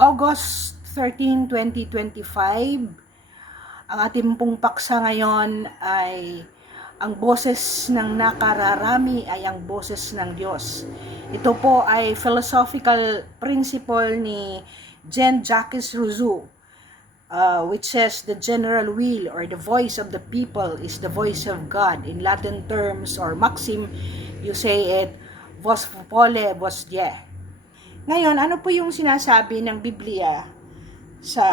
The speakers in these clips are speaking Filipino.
August 13, 2025. Ang ating pong paksa ngayon ay ang boses ng nakararami ay ang boses ng Diyos. Ito po ay philosophical principle ni Jean-Jacques Rousseau, which says the general will or the voice of the people is the voice of God. In Latin terms or maxim, you say it, vos populi, vos Dei. Ngayon, ano po yung sinasabi ng Biblia sa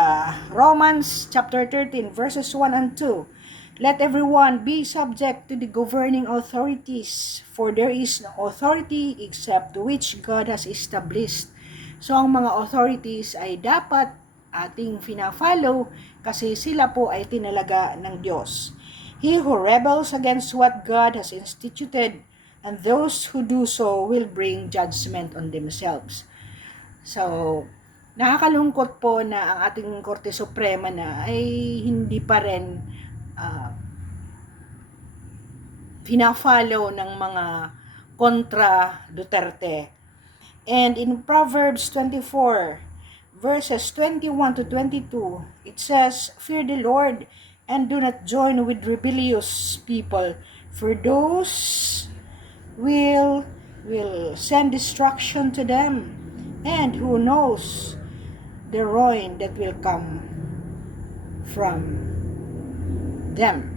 Romans chapter 13 verses 1 and 2? Let everyone be subject to the governing authorities, for there is no authority except which God has established. So ang mga authorities ay dapat ating fina-follow kasi sila po ay tinalaga ng Diyos. He who rebels against what God has instituted, and those who do so will bring judgment on themselves. So, nakakalungkot po na ang ating Korte Suprema na ay hindi pa rin fina-follow ng mga kontra Duterte. And in Proverbs 24, verses 21 to 22, it says, "Fear the Lord and do not join with rebellious people, for those will send destruction to them. And who knows the ruin that will come from them."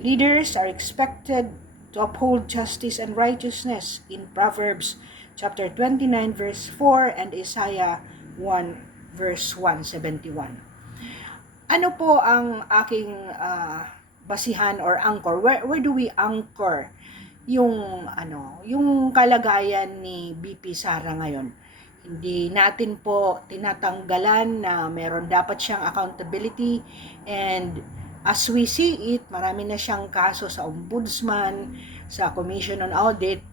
Leaders are expected to uphold justice and righteousness in Proverbs chapter 29 verse 4 and Isaiah 1 verse 171. Ano po ang aking basihan or anchor? Where do we anchor yung kalagayan ni BP Sara ngayon? Hindi natin po tinatanggalan na meron dapat siyang accountability, and as we see it, marami na siyang kaso sa Ombudsman, sa Commission on Audit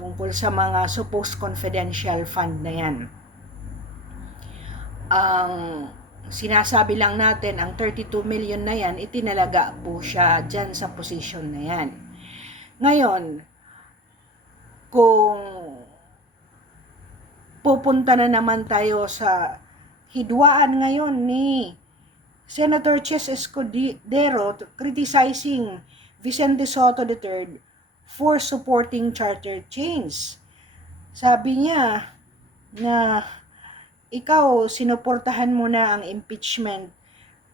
tungkol sa mga supposed confidential fund na yan. Ang sinasabi lang natin, ang 32 million na yan, itinalaga po siya dyan sa position na yan. Ngayon, kung pupunta na naman tayo sa hidwaan ngayon ni Senator Chess Escudero criticizing Vicente Sotto III for supporting charter change. Sabi niya na ikaw, sinuportahan mo na ang impeachment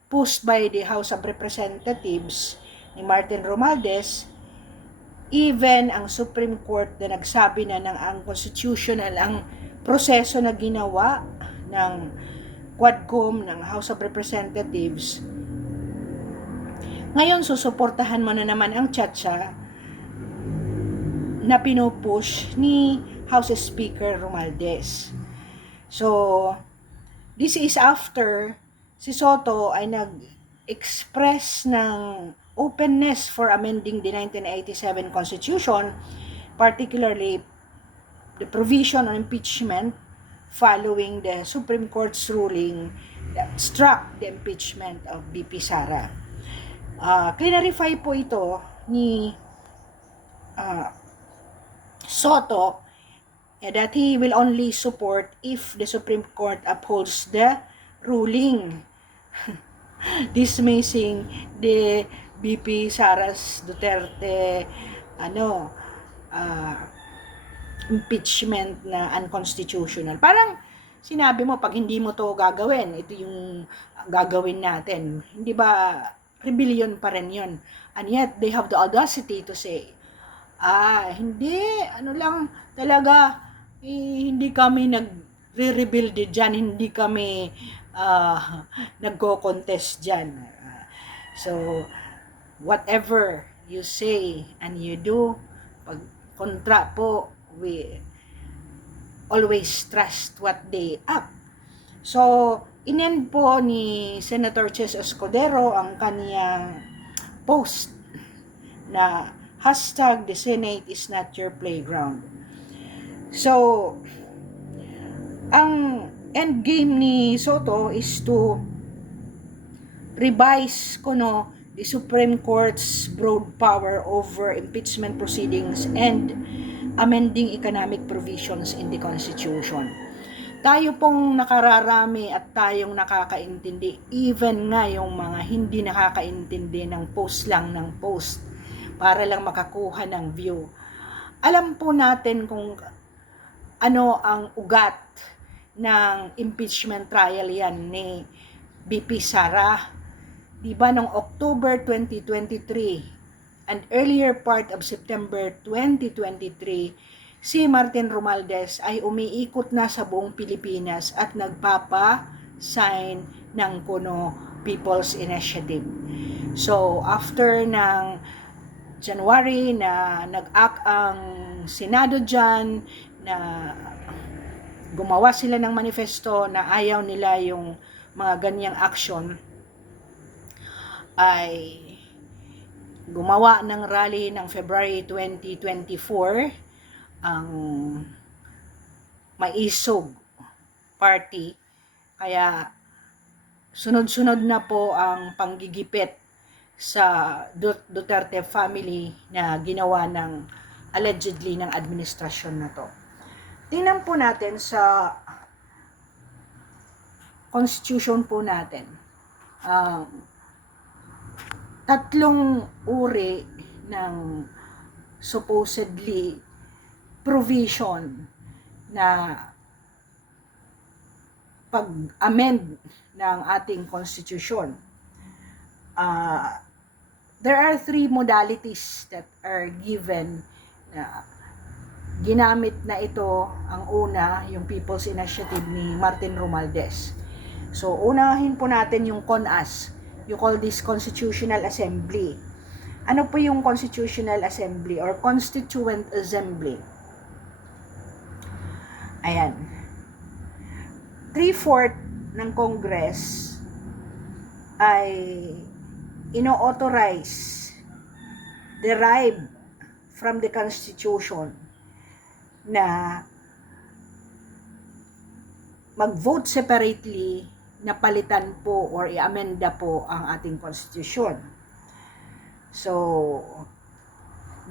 pushed by the House of Representatives ni Martin Romualdez, even ang Supreme Court na nagsabi na ng unconstitutional ang proseso na ginawa ng Quadcom ng House of Representatives. Ngayon, susuportahan mo na naman ang tiyatsa na pinupush ni House Speaker Romualdez. So, this is after si Sotto ay nag-express ng openness for amending the 1987 Constitution, particularly the provision on impeachment following the Supreme Court's ruling that struck the impeachment of BP Sara. Clarify po ito ni Sotto that he will only support if the Supreme Court upholds the ruling dismissing the BP Sara's Duterte impeachment na unconstitutional. Parang sinabi mo, pag hindi mo to gagawin, ito yung gagawin natin. Hindi ba rebellion pa rin yun? And yet, they have the audacity to say, hindi, talaga, hindi kami nagre-rebuild dyan, hindi kami nagko-contest dyan. So, whatever you say and you do, pag kontra po, we always trust what they up. So, inend po ni Senator Chess Escudero ang kaniyang post na hashtag "The Senate is not your playground." So, ang end game ni Sotto is to revise the Supreme Court's broad power over impeachment proceedings and amending economic provisions in the Constitution. tayo pong nakararami at tayong nakakaintindi, even nga yung mga hindi nakakaintindi ng post lang ng post para lang makakuha ng view. Alam po natin kung ano ang ugat ng impeachment trial yan ni BP Sara. Diba noong October 2023 and earlier part of September 2023, si Martin Romualdez ay umiikot na sa buong Pilipinas at nagpapa-sign ng Kuno People's Initiative. So, after ng January na nag-act ang Senado dyan, na gumawa sila ng manifesto na ayaw nila yung mga ganyang action, ay gumawa ng rally ng February 2024 ang Maisog Party. Kaya sunod-sunod na po ang panggigipit sa Duterte family na ginawa ng allegedly ng administrasyon na to. Tingnan po natin sa constitution po natin. Tatlong uri ng supposedly provision na pag-amend ng ating constitution. There are three modalities that are given na ginamit na ito. Ang una, yung People's Initiative ni Martin Romualdez. So, unahin po natin yung CONAS. You call this Constitutional Assembly. Ano po yung Constitutional Assembly or Constituent Assembly? Ayan. 3/4 ng Congress ay ino-authorize, derived from the Constitution, na mag-vote separately na palitan po or i-amenda po ang ating Constitution. So,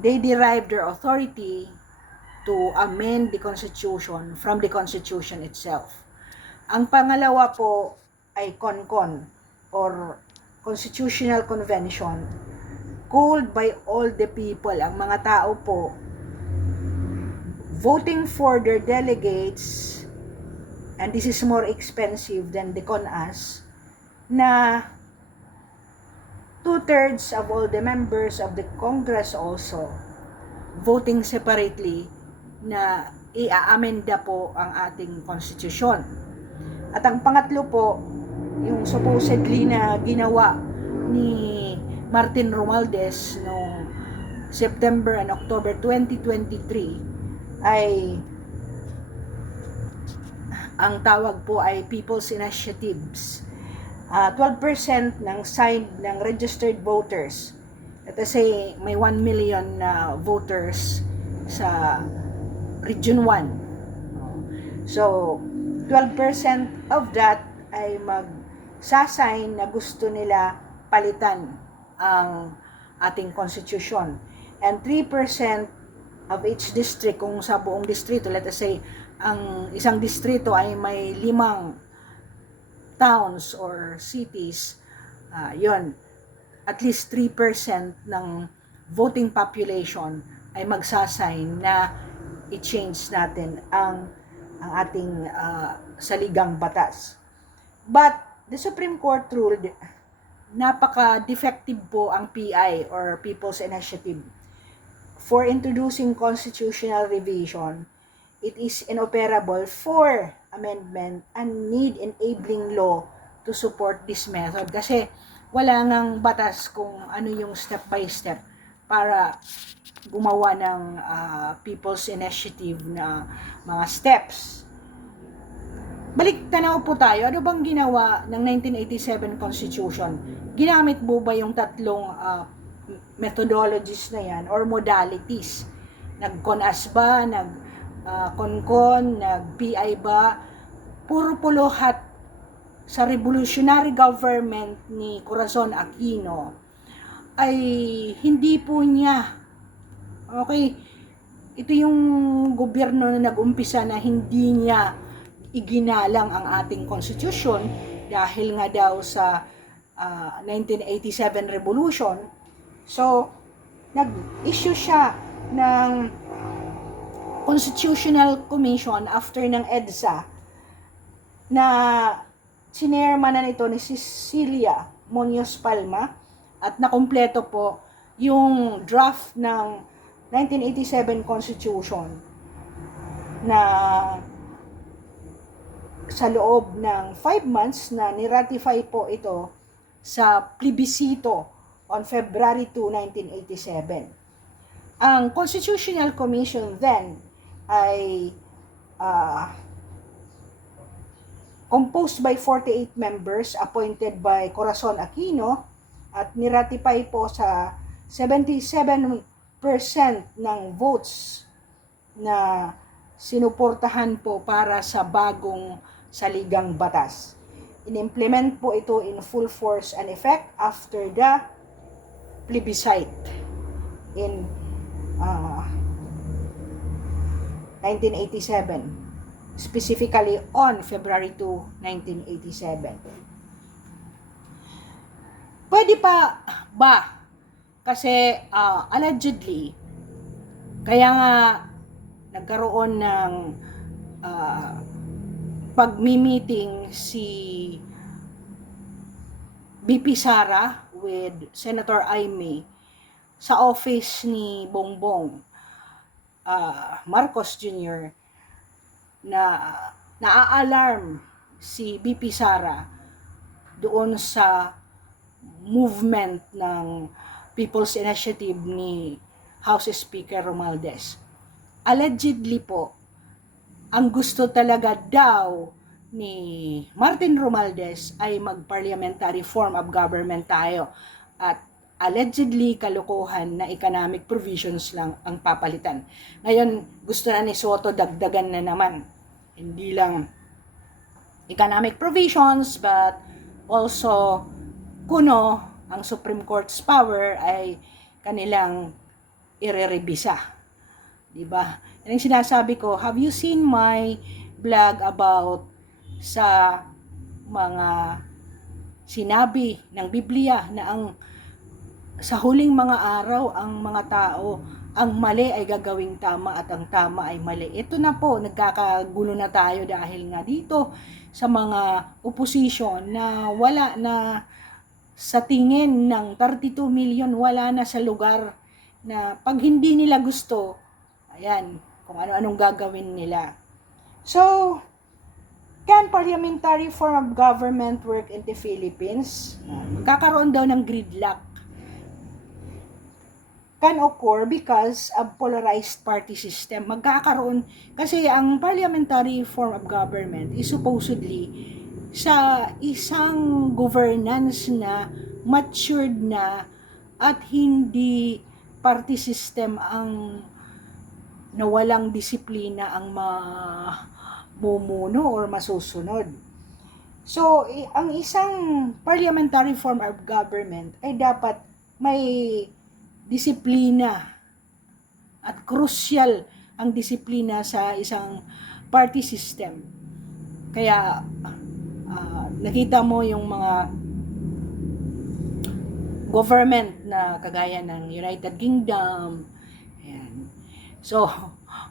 they derive their authority to amend the Constitution from the Constitution itself. Ang pangalawa po ay CONCON or Constitutional Convention, called by all the people, ang mga tao po, voting for their delegates, and this is more expensive than the CONAS, na 2/3 of all the members of the Congress also voting separately na i-amenda po ang ating konstitusyon. At ang pangatlo po, yung supposedly na ginawa ni Martin Romualdez noong September and October 2023 ay ang tawag po ay People's Initiatives. 12% ng signed ng registered voters. Let us say may 1 million na voters sa Region 1. So, 12% of that ay magsasign na gusto nila palitan ang ating constitution. And 3% of each district, kung sa buong distrito, let us say, ang isang distrito ay may 5 towns or cities, yon, at least 3% ng voting population ay magsasign na i-change natin ang ating saligang batas. But the Supreme Court ruled napaka-defective po ang PI or People's Initiative for introducing constitutional revision. It is inoperable for amendment and need enabling law to support this method. Kasi wala ngang batas kung ano yung step by step para gumawa ng People's Initiative na mga steps. Balik tanaw po tayo, ano bang ginawa ng 1987 Constitution? Ginamit po ba yung tatlong methodologies na yan or modalities? Nag-CONAS ba? Nag-CONCON? Nag-PI ba? Puro puluhat sa revolutionary government ni Corazon Aquino ay hindi po niya, okay, ito yung gobyerno na nag-umpisa na hindi niya iginalang ang ating constitution dahil nga daw sa 1987 revolution. So, nag-issue siya ng Constitutional Commission after ng EDSA na sinirmanan ito ni Cecilia Muñoz Palma at nakumpleto po yung draft ng 1987 Constitution na sa loob ng 5 months na niratify po ito sa plebisito on February 2, 1987. Ang Constitutional Commission then ay composed by 48 members appointed by Corazon Aquino at niratify po sa 77% ng votes na sinuportahan po para sa bagong saligang batas. In-implement po ito in full force and effect after the plebiscite in 1987, specifically on February 2, 1987. Pwede pa ba? Kasi allegedly, kaya nga nagkaroon ng pagmi-meeting si BP Sara with Senator Aimee sa office ni Bongbong Marcos Jr. na naa-alarm si BP Sara doon sa movement ng People's Initiative ni House Speaker Romualdez. Allegedly po, ang gusto talaga daw ni Martin Romualdez ay mag-parliamentary form of government tayo at allegedly kalokohan na economic provisions lang ang papalitan. Ngayon, gusto na ni Soto dagdagan na naman. Hindi lang economic provisions but also kuno ang Supreme Court's power ay kanilang irerebisa. Diba? Yan ang sinasabi ko, have you seen my blog about sa mga sinabi ng Biblia na sa huling mga araw ang mga tao, ang mali ay gagawing tama at ang tama ay mali. Ito na po, nagkakagulo na tayo dahil nga dito sa mga opposition na wala na sa tingin ng 32 million, wala na sa lugar na pag hindi nila gusto, ayan, kung ano-anong gagawin nila. So, can parliamentary form of government work in the Philippines? Magkakaroon daw ng gridlock. Can occur because of polarized party system. Magkakaroon, kasi ang parliamentary form of government is supposedly sa isang governance na matured na at hindi party system ang nawalang disiplina ang mamumuno or masusunod. So, ang isang parliamentary form of government ay dapat may disiplina at crucial ang disiplina sa isang party system. Kaya, nakita mo yung mga government na kagaya ng United Kingdom. Ayan. So,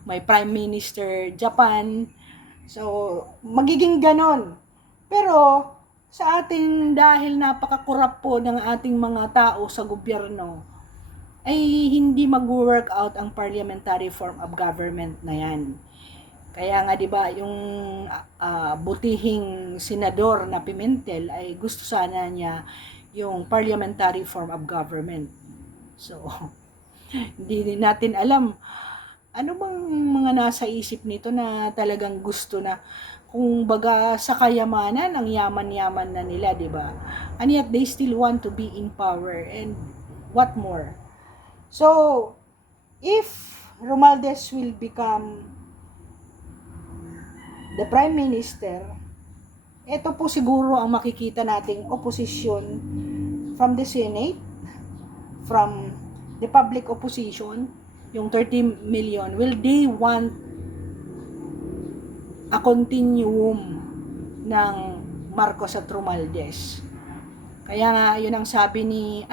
may Prime Minister Japan. So, magiging ganon. Pero, sa atin dahil napaka-corrupt po ng ating mga tao sa gobyerno, ay hindi mag-work out ang parliamentary form of government na yan. Kaya nga 'di ba yung butihing senador na Pimentel ay gusto sana niya yung parliamentary form of government. So, hindi natin alam ano bang mga nasa isip nito na talagang gusto na kung baga sa kayamanan, ang yaman-yaman na nila, 'di ba? And yet they still want to be in power and what more? So, if Romualdez will become the Prime Minister, ito po siguro ang makikita nating opposition from the Senate, from the public opposition, yung 30 million, will they want a continuum ng Marcos at Romualdez. Kaya nga, yun ang sabi ni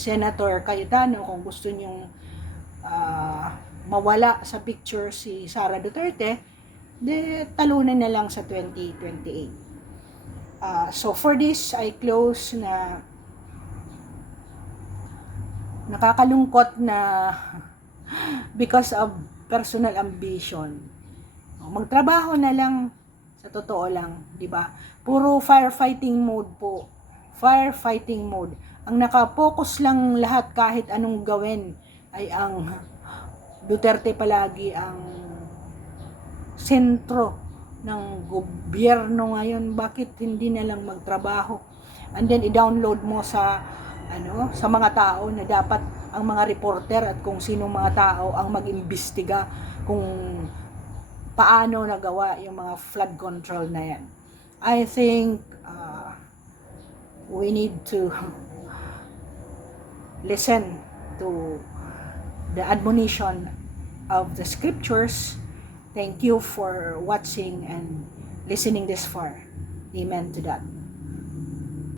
Senator Cayetano, kung gusto nyong mawala sa picture si Sara Duterte, talunan na lang sa 2028. So for this, I close na nakakalungkot na because of personal ambition. Magtrabaho na lang, sa totoo lang, di ba? Puro firefighting mode po. Firefighting mode. Ang nakapokus lang lahat kahit anong gawin ay ang Duterte palagi ang sentro ng gobyerno ngayon. Bakit hindi na lang magtrabaho? And then i-download mo sa mga tao na dapat ang mga reporter at kung sino mga tao ang mag-imbestiga kung paano nagawa yung mga flood control na yan. I think we need to listen to the admonition of the scriptures. Thank you for watching and listening this far. Amen to that.